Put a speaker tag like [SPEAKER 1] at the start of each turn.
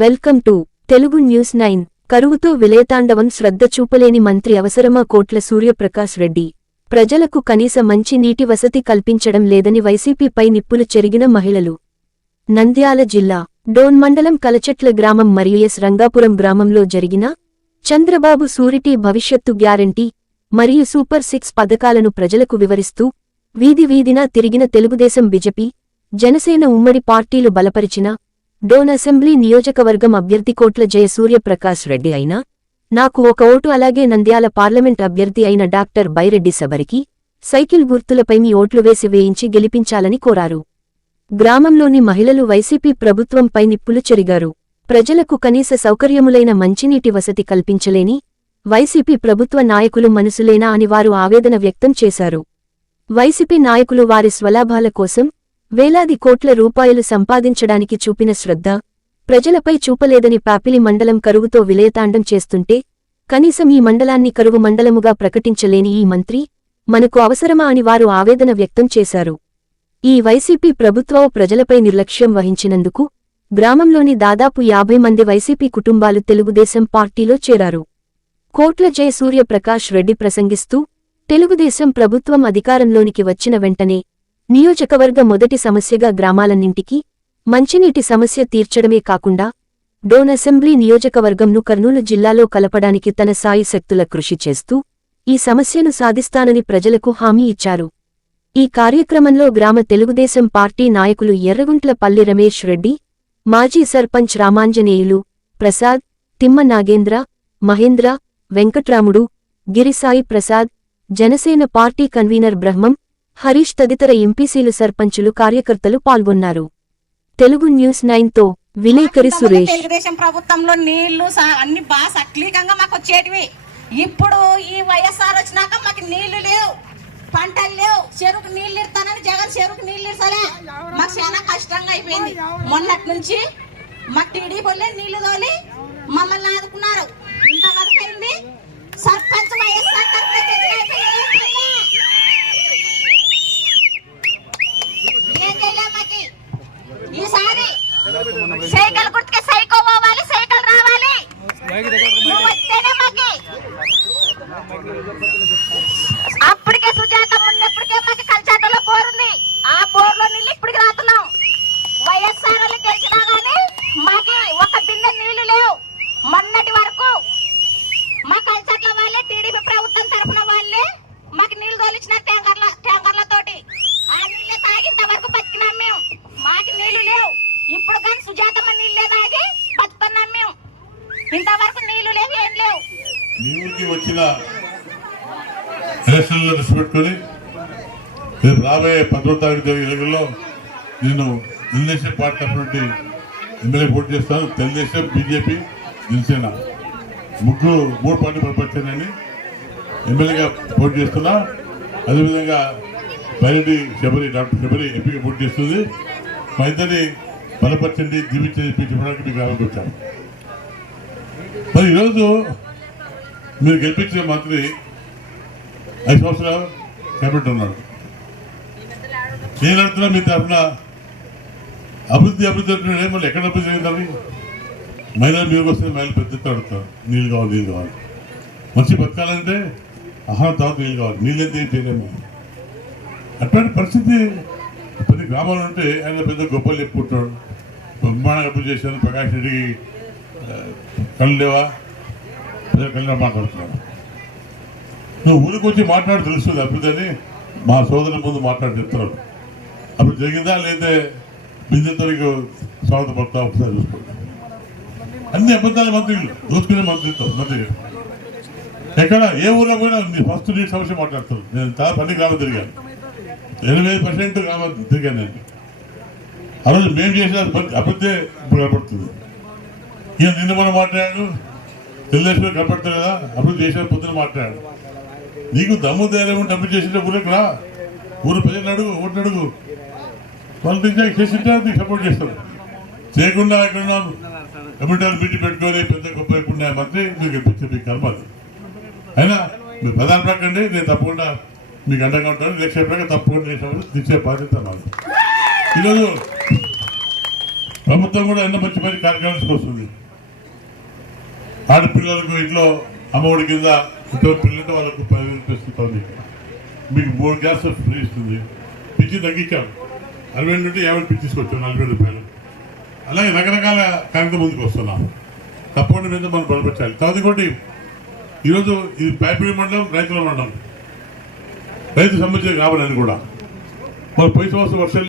[SPEAKER 1] Welcome to Telugu news nine. కరువుతో విలయతాండవం శ్రద్ధ చూపలేని మంత్రి అవసరమా కోట్ల సూర్యప్రకాష్ రెడ్డి. ప్రజలకు కనీస మంచి నీటి వసతి కల్పించడం లేదని వైసీపీపై నిప్పులు చెరిగిన మహిళలు. నంద్యాల జిల్లా డోన్ మండలం కలచెట్ల గ్రామం మరియు ఎస్ రంగాపురం గ్రామంలో జరిగిన చంద్రబాబు సూరిటీ భవిష్యత్తు గ్యారంటీ మరియు సూపర్ సిక్స్ పథకాలను ప్రజలకు వివరిస్తూ వీధి వీధినా తిరిగిన తెలుగుదేశం బిజెపి జనసేన ఉమ్మడి పార్టీలు బలపరిచిన డోన్ అసెంబ్లీ నియోజకవర్గం అభ్యర్థి కోట్ల జయసూర్యప్రకాష్ రెడ్డి అయినా నాకు ఒక ఓటు అలాగే నంద్యాల పార్లమెంట్ అభ్యర్థి అయిన డాక్టర్ బైరెడ్డి సబరికి సైకిల్ గుర్తులపై మీ ఓట్లు వేసి వేయించి గెలిపించాలని కోరారు. గ్రామంలోని మహిళలు వైసీపీ ప్రభుత్వంపై నిప్పులు చెరిగారు. ప్రజలకు కనీస సౌకర్యములైన మంచినీటి వసతి కల్పించలేని వైసీపీ ప్రభుత్వ నాయకులు మనసులేనా అని వారు ఆవేదన వ్యక్తం చేశారు. వైసీపీ నాయకులు వారి స్వలాభాల కోసం వేలాది కోట్ల రూపాయలు సంపాదించడానికి చూపిన శ్రద్ధ ప్రజలపై చూపలేదని పాపిలి మండలం కరువుతో విలయతాండం చేస్తుంటే కనీసం ఈ మండలాన్ని కరువు మండలముగా ప్రకటించలేని ఈ మంత్రి మనకు అవసరమా అని వారు ఆవేదన వ్యక్తం చేశారు. ఈ వైసీపీ ప్రభుత్వం ప్రజలపై నిర్లక్ష్యం వహించినందుకు గ్రామంలోని దాదాపు యాభై మంది వైసీపీ కుటుంబాలు తెలుగుదేశం పార్టీలో చేరారు. కోట్ల జయసూర్యప్రకాష్ రెడ్డి ప్రసంగిస్తూ తెలుగుదేశం ప్రభుత్వం అధికారంలోనికి వచ్చిన వెంటనే నియోజకవర్గ మొదటి సమస్యగా గ్రామాలన్నింటికీ మంచినీటి సమస్య తీర్చడమే కాకుండా డోన్ అసెంబ్లీ నియోజకవర్గంను కర్నూలు జిల్లాలో కలపడానికి తన సాయి శక్తుల కృషి చేస్తూ ఈ సమస్యను సాధిస్తానని ప్రజలకు హామీ ఇచ్చారు. ఈ కార్యక్రమంలో గ్రామ తెలుగుదేశం పార్టీ నాయకులు ఎర్రగుంట్ల పల్లి రమేష్ రెడ్డి మాజీ సర్పంచ్ రామాంజనేయులు ప్రసాద్ తిమ్మ నాగేంద్ర మహేంద్ర వెంకట్రాముడు గిరిసాయి ప్రసాద్ జనసేన పార్టీ కన్వీనర్ బ్రహ్మం హరీష్ తదితర ఎంపీసీలు సర్పంచులు కార్యకర్తలు పాల్గొన్నారు. తెలుగు న్యూస్ నైన్తో విలేకరి సురేష్.
[SPEAKER 2] తెలుగుదేశం ప్రభుత్వంలో నీళ్ళు అన్ని బాగా సక్లీకంగా మాకు వచ్చేటివి. ఇప్పుడు ఈ వైఎస్ఆర్ వచ్చినాక మాకు నీళ్ళు లేవు. పంటలు లేవు. చెరుకు నీళ్ళు ఇస్తానని జగన్ చెరుకు నీళ్ళు ఇస్తలే. మాకు చాలా కష్టంగా అయిపోయింది. మొన్నటి నుంచి మాకు టీడీపీలే నీళ్ళు తోలి మమ్మల్ని ఆదుకున్నారు. సైకిల్ గుర్తుకే సైకో ఇంతవరకు నీళ్ళు లేవు ఏం లేవు.
[SPEAKER 3] మీ ఊరికి వచ్చిన ఎలక్షన్లో దృష్టి పెట్టుకొని రేపు రాబోయే పదో తారీఖు జరిగే ఎన్నికల్లో నేను తెలుగుదేశం పార్టీ తరఫున ఎమ్మెల్యే పోటీ చేస్తాను. తెలుగుదేశం బీజేపీ జనసేన. ముగ్గురు మూడు పార్టీ బలపరిచానని ఎమ్మెల్యేగా పోటీ చేస్తున్నా. అదేవిధంగా బైరెడ్డి శబరి డాక్టర్ శబరి ఎంపీగా పోటీ చేస్తుంది. మా ఇద్దరిని బలపరచండి దీవించండి చెప్పడానికి మీకు రావాల్సి వచ్చాను. మరి ఈరోజు మీరు గెలిపించిన మంత్రి ఐదు సంవత్సరాలు క్యాబినెట్ ఉన్నాడు. నేను అడుగుతున్నా మీ తరఫున అభివృద్ధి అభివృద్ధి అంటున్నాడే. మళ్ళీ ఎక్కడ అభివృద్ధి జరిగిందని మహిళలు మీరు వస్తే మహిళలు పెద్ద అడుగుతారు. నీళ్ళు కావాలి నీళ్ళు కావాలి. మంచి బతకాలంటే ఆహారం తర్వాత నీళ్ళు కావాలి. నీళ్ళు అయితే ఏం చేయలేము అటువంటి పరిస్థితి ప్రతి గ్రామాలు ఉంటే ఆయన పెద్ద గొప్పలు చెప్పుకుంటాడు. బ్రహ్మాండంగా అభివృద్ధి చేశాను ప్రకాష్ రెడ్డికి కళ్ళు లేవా పెద్ద కళ్ళు నువ్వు ఊరికి వచ్చి మాట్లాడి తెలుస్తుంది అభివృద్ధి మా సోదరుల ముందు మాట్లాడి చెప్తున్నాడు. అప్పుడు జరిగిందా లేదా బిందెంతరికి నీకు స్వాగత పడతా ఒకసారి చూసుకోండి. అన్ని అబద్ధాల మంత్రులు దోచుకునే మంత్రితో మంత్రి ఎక్కడ? ఏ ఊళ్ళో పోయినా నీ ఫస్ట్ నీ సమస్య మాట్లాడతారు నేను చాలా పని గ్రామం తిరిగాను ఎనభై పర్సెంట్ గ్రామం తిరిగాను నేను. ఆ రోజు మేము చేసిన అభివృద్ధి- అభివృద్ధి ఇప్పుడు కనపడుతుంది ఈయన నిన్న మనం మాట్లాడాడు? తెలుగుదేశం కనపడుతుంది కదా అభివృద్ధి చేసిన పొద్దున మాట్లాడాడు. నీకు దమ్ము ధైర్యం ఉంటే అభివృద్ధి చేసింటే ఊరికి రా. ఊరు ప్రజలు అడుగు ఓట్లు అడుగు. వాళ్ళు నిజంగా చేసింటే నీకు సపోర్ట్ చేస్తారు చేయకుండా ఇక్కడ కమిటీలు మీటింగ్ పెట్టుకొని పెద్ద గొప్ప లేకుండా మంత్రి? మీకు ఇప్పించే మీ కర్మ అయినా మీరు ప్రధాన ప్రకండి నేను తప్పకుండా మీకు అండగా ఉంటాను. లక్ష్య ప్రకారం తప్పకుండా నేను తీసే బాధ్యత నాకు ఈరోజు ప్రభుత్వం కూడా ఎన్నో మంచి మంచి కార్యక్రమాలు తీసుకొస్తుంది. ఆడపిల్లలకు ఇంట్లో అమ్మఒడి కింద ఇంట్లో పిల్లలు వాళ్ళకు పదివేలు తెస్తుంది మీకు మూడు గ్యాస్ ఫ్రీ ఇస్తుంది. పిచ్చి తగ్గించాం. అరవై నుండి యాభై పిచ్చి తీసుకొచ్చాం నలభై రూపాయలు. అలాగే రకరకాల కార్యక్రమం ముందుకు వస్తున్నాం. తప్పకుండా మీద మనం బలపరచాలి. తర్వాత ఇంకోటి ఈరోజు ఇది పైపిడి మండలం రైతుల మండలం. రైతు సంబంధించిన కాబట్టి కూడా. మరి పోయిన సంవత్సరం వర్షాలు